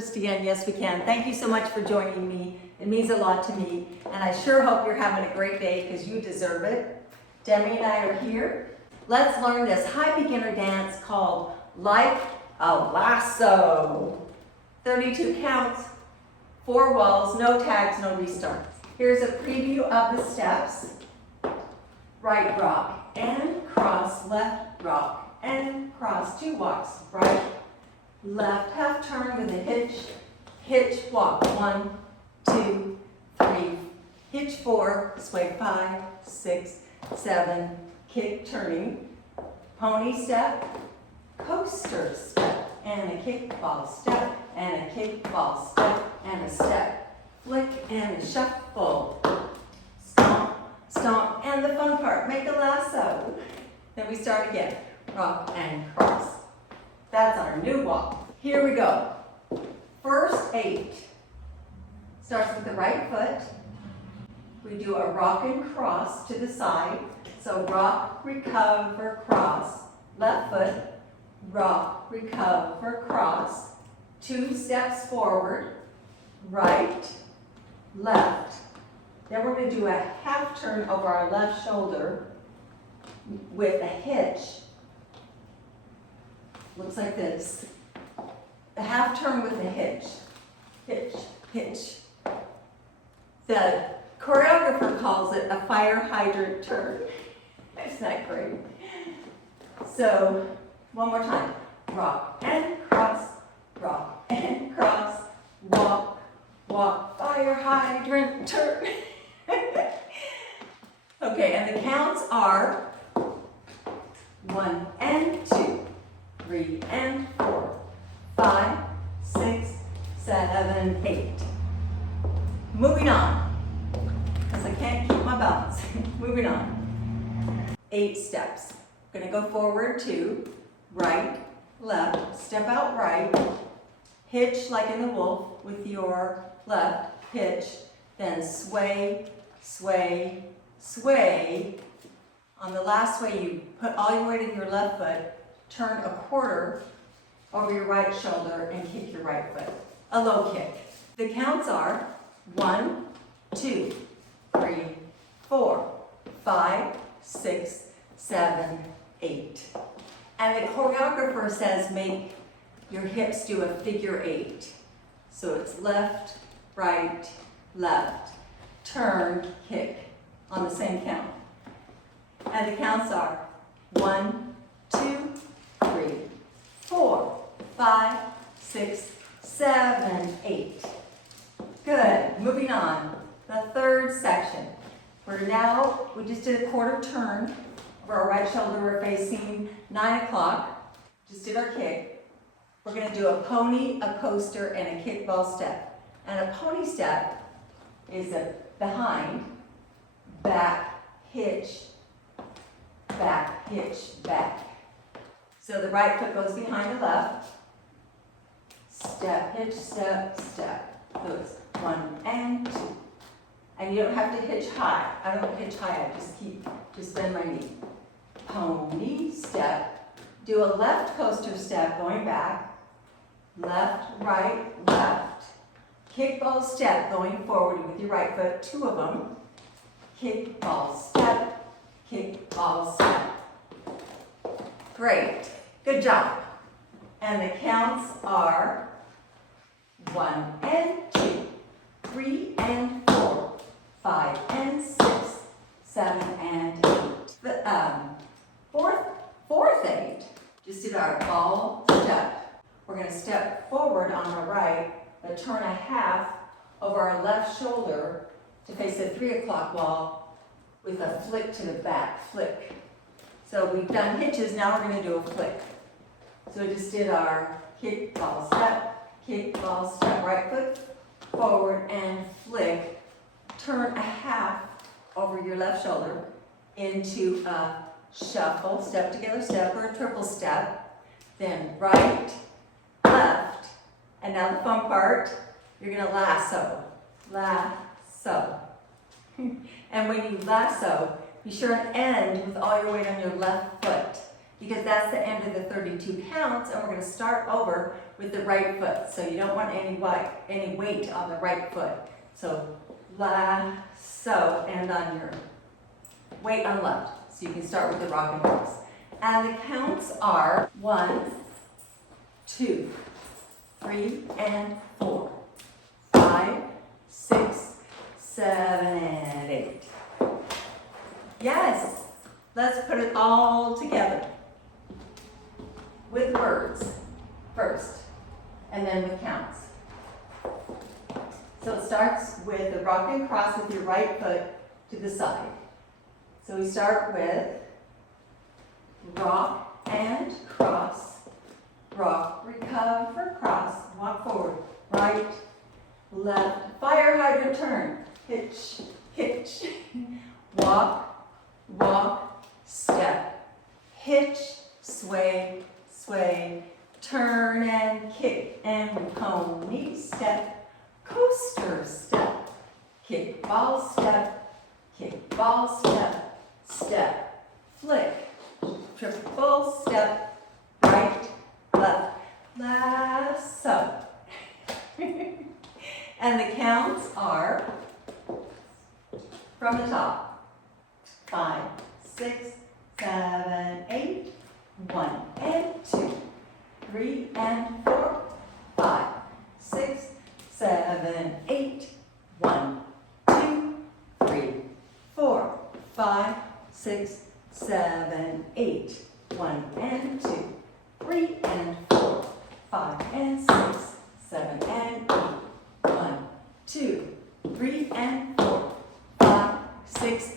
Christy, and yes we can. Thank you so much for joining me. It means a lot to me, and I sure hope you're having a great day because you deserve it. Demi and I are here. Let's learn this high beginner dance called Like a Lasso. 32 counts, 4 walls, no tags, no restarts. Here's a preview of the steps. Right rock and cross, left rock and cross, 2 walks, right, left, half turn with a hitch, walk, 1, 2, 3, hitch 4, sway 5, 6, 7, kick, turning, pony step, coaster step, and a kickball step, and a kickball step, and a step, flick, and a shuffle, stomp, stomp, and the fun part, make a lasso. Then we start again, rock and cross. That's our new walk. Here we go. First 8 starts with the right foot. We do a rock and cross to the side. So rock, recover, cross. Left foot, rock, recover, cross. 2 steps forward, right, left. Then we're going to do a half turn over our left shoulder with a hitch. Looks like this. A half turn with a hitch. Hitch, hitch. The choreographer calls it a fire hydrant turn. Isn't that great? So, one more time. Rock and cross, walk, walk, fire hydrant turn. Okay, and the counts are 1 and 2, 3 and 4, 5, 6, 7, 8. Moving on, because I can't keep my balance. Moving on. 8 steps. Going to go forward 2, right, left, step out right, hitch like in the wolf with your left, hitch, then sway, sway, sway. On the last sway, you put all your weight in your left foot, turn a quarter over your right shoulder, and kick your right foot. A low kick. The counts are 1, 2, 3, 4, 5, 6, 7, 8. And the choreographer says make your hips do a figure 8. So it's left, right, left, turn, kick on the same count. And the counts are 1, 2, 3, 4, 5, 6, 7, 8. Good. Moving on. The third section. We just did a quarter turn over our right shoulder. We're facing 9 o'clock. Just did our kick. We're going to do a pony, a coaster, and a kickball step. And a pony step is a behind, back, hitch, back, hitch, back. So the right foot goes behind the left. Step, hitch, step, step. So it's 1 and 2. And you don't have to hitch high. I don't hitch high, I just bend my knee. Pony, step. Do a left coaster step going back. Left, right, left. Kickball step going forward with your right foot, 2 of them. Kickball step, kickball step. Great, good job. And the counts are 1 and 2, 3 and 4, 5 and 6, 7 and 8. The fourth 8, just did our ball step. We're going to step forward on our right, but turn a half over our left shoulder to face the 3 o'clock wall with a flick to the back, flick. So we've done hitches, now we're going to do a flick. So we just did our kickball step, right foot forward and flick. Turn a half over your left shoulder into a shuffle, step together step, or a triple step. Then right, left, and now the fun part, you're going to lasso, lasso. And when you lasso, be sure and end with all your weight on your left foot. because that's the end of the 32 counts, and we're going to start over with the right foot. So you don't want any weight on the right foot. So lasso, and on your weight on left. So you can start with the rock and cross. And the counts are 1, 2, 3, and 4, 5, 6, 7, and 8. Yes, let's put it all together with words first, and then with counts. So it starts with the rock and cross with your right foot to the side. So we start with rock and cross, rock, recover, cross, walk forward, right, left, fire hydrant turn, hitch, hitch, walk, walk, step, hitch, sway, sway, turn and kick, and pony step, coaster step, kick ball step, step, flick, triple step, right, left, lasso. And the counts are from the top. 5, 6, 7, 8, 1 and 2, 3 and 4, 5, 6, 7, 8, 1, 2, 3, 4, 5, 6, 7, 8, 1 and 2, 3 and 4, 5 and 6, 7 and 8, 1, 2, 3 and 4, 5, 6,